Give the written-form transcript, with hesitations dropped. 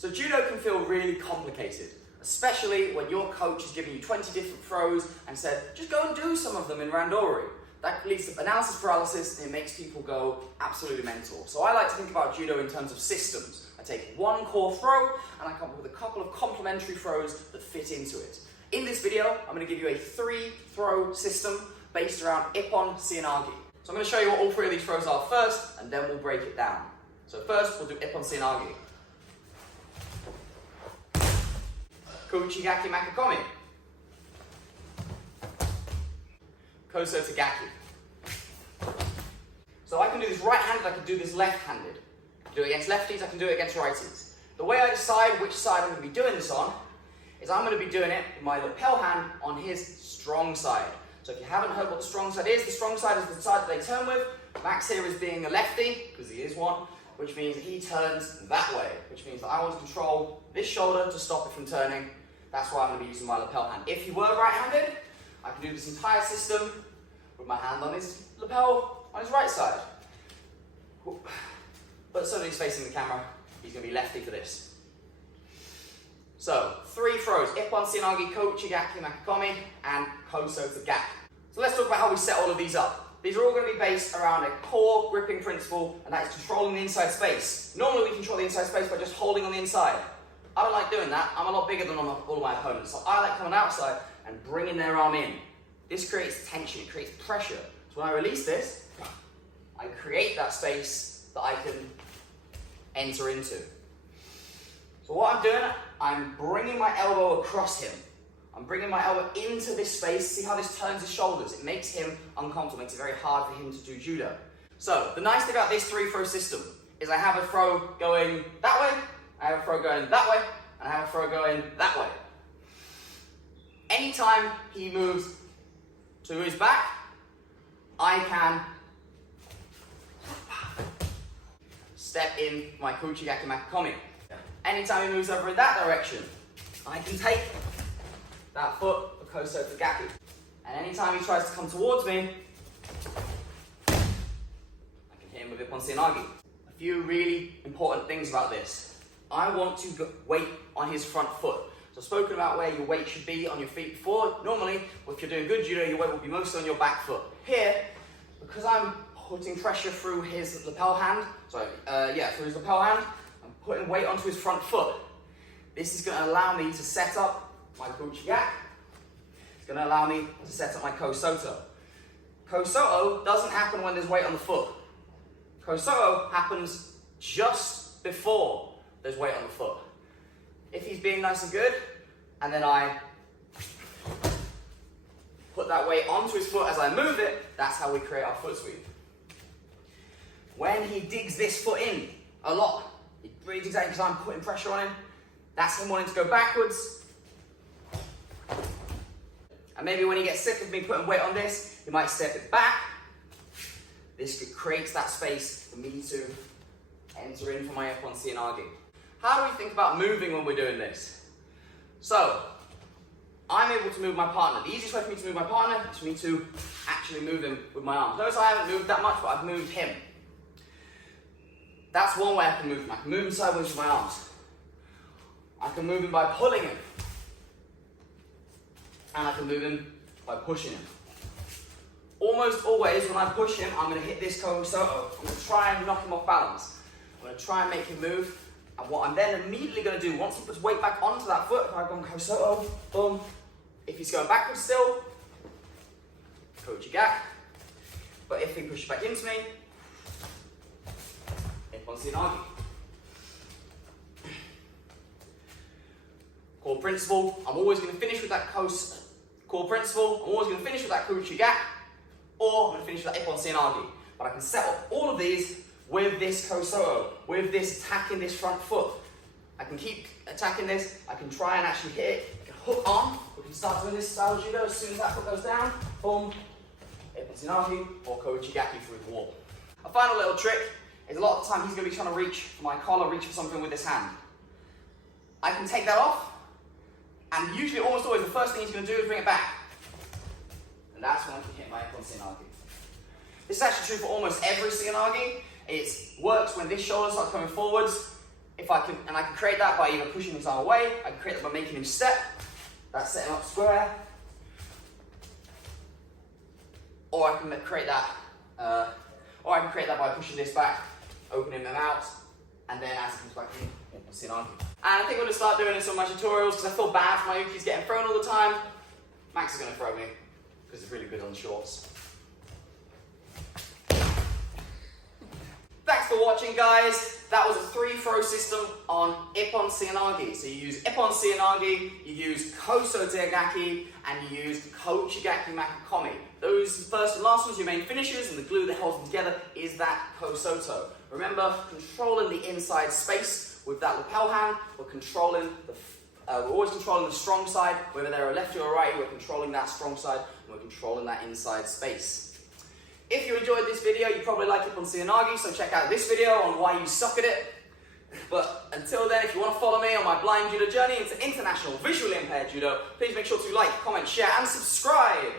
So judo can feel really complicated, especially when your coach is giving you 20 different throws and said, just go and do some of them in randori. That leads to analysis paralysis and it makes people go absolutely mental. So I like to think about judo in terms of systems. I take one core throw and I come up with a couple of complementary throws that fit into it. In this video, I'm going to give you a 3-throw system based around Ippon Seoi Nag. So I'm going to show you what all 3 of these throws are first, and then we'll break it down. So first, we'll do Ippon Seoi Nag. Uchi, gake, maki, komi. Soto, gake. So I can do this right-handed, I can do this left-handed. I can do it against lefties, I can do it against righties. The way I decide which side I'm going to be doing this on is I'm going to be doing it with my lapel hand on his strong side. So if you haven't heard what the strong side is the side that they turn with. Max here is being a lefty, because he is one, which means he turns that way, which means that I want to control this shoulder to stop it from turning. That's why I'm going to be using my lapel hand. If you were right-handed, I can do this entire system with my hand on his lapel on his right side. But so that he's facing the camera, he's going to be lefty for this. So, 3 throws, Ippon Seoi Nag, Uchi, gake, maki, komi, and Soto, gake. So let's talk about how we set all of these up. These are all going to be based around a core gripping principle, and that is controlling the inside space. Normally we control the inside space by just holding on the inside. I don't like doing that. I'm a lot bigger than all of my opponents, so I like coming outside and bringing their arm in. This creates tension, it creates pressure. So when I release this, I create that space that I can enter into. So what I'm doing, I'm bringing my elbow across him. I'm bringing my elbow into this space. See how this turns his shoulders? It makes him uncomfortable, makes it very hard for him to do judo. So the nice thing about this 3-throw system is I have a throw going that way, I have a throw going that way, and I have a throw going that way. Anytime he moves to his back, I can step in my Uchi, gake, maki, komi. Anytime he moves over in that direction, I can take that foot for Soto, gake. And anytime he tries to come towards me, I can hit him with Ippon Seoi Nag. A few really important things about this. I want to weight on his front foot. So I've spoken about where your weight should be on your feet before. Normally, if you're doing good judo, your weight will be mostly on your back foot. Here, because I'm putting pressure through his lapel hand, through his lapel hand, I'm putting weight onto his front foot. This is going to allow me to set up my Uchi, gake. It's going to allow me to set up my Soto. Soto doesn't happen when there's weight on the foot. Soto happens just before there's weight on the foot. If he's being nice and good, and then I put that weight onto his foot as I move it, that's how we create our foot sweep. When he digs this foot in a lot, he really digs out because I'm putting pressure on him, that's him wanting to go backwards. And maybe when he gets sick of me putting weight on this, he might step it back. This creates that space for me to enter in for my Ippon Seoi Nag. How do we think about moving when we're doing this? So, I'm able to move my partner. The easiest way for me to move my partner is for me to actually move him with my arms. Notice I haven't moved that much, but I've moved him. That's one way I can move him. I can move him sideways with my arms. I can move him by pulling him. And I can move him by pushing him. Almost always when I push him, I'm going to hit this Soto. I'm going to try and knock him off balance. I'm going to try and make him move. And what I'm then immediately going to do, once he puts weight back onto that foot, if I go and Soto, boom. If he's going backwards still, Uchi, gake. But if he pushes back into me, Ippon Seoi Nag. Core principle, I'm always going to finish with that core principle, I'm always going to finish with that Uchi, gake, or I'm going to finish with that Ippon Seoi Nag. But I can set up all of these with this Soto, with this attacking this front foot. I can keep attacking this, I can try and actually hit it, I can hook on, we can start doing this style of judo as soon as that foot goes down, boom, Ippon Seoi Nag, or Uchi, gake through the wall. A final little trick is a lot of the time he's going to be trying to reach for my collar, reach for something with his hand. I can take that off, and usually, almost always, the first thing he's going to do is bring it back. And that's when I can hit my Ippon Seoi Nag. This is actually true for almost every Seoi Nag. It works when this shoulder starts coming forwards. I can create that by either pushing his arm away, I can create that by making him step, that's setting up square, or I can create that by pushing this back, opening them out, and then as it comes back in, Ippon Seoi Nag. And I think I'm going to start doing this on my tutorials because I feel bad for my Uchis getting thrown all the time. Max is going to throw me because he's really good on the shorts. Thanks for watching, guys. That was a 3-throw system on Ippon Seoi Nag. So you use Ippon Seoi Nag, you use Soto gake, and you use Uchi gake maki komi. Those first and last ones, your main finishers, and the glue that holds them together is that Soto. Remember, controlling the inside space with that lapel hand. We're always controlling the strong side, whether they're a lefty or a righty. We're controlling that strong side, and we're controlling that inside space. If you enjoyed this video, you probably like Ippon Seoi Nag, so check out this video on why you suck at it. But until then, if you want to follow me on my blind judo journey into international visually impaired judo, please make sure to like, comment, share, and subscribe.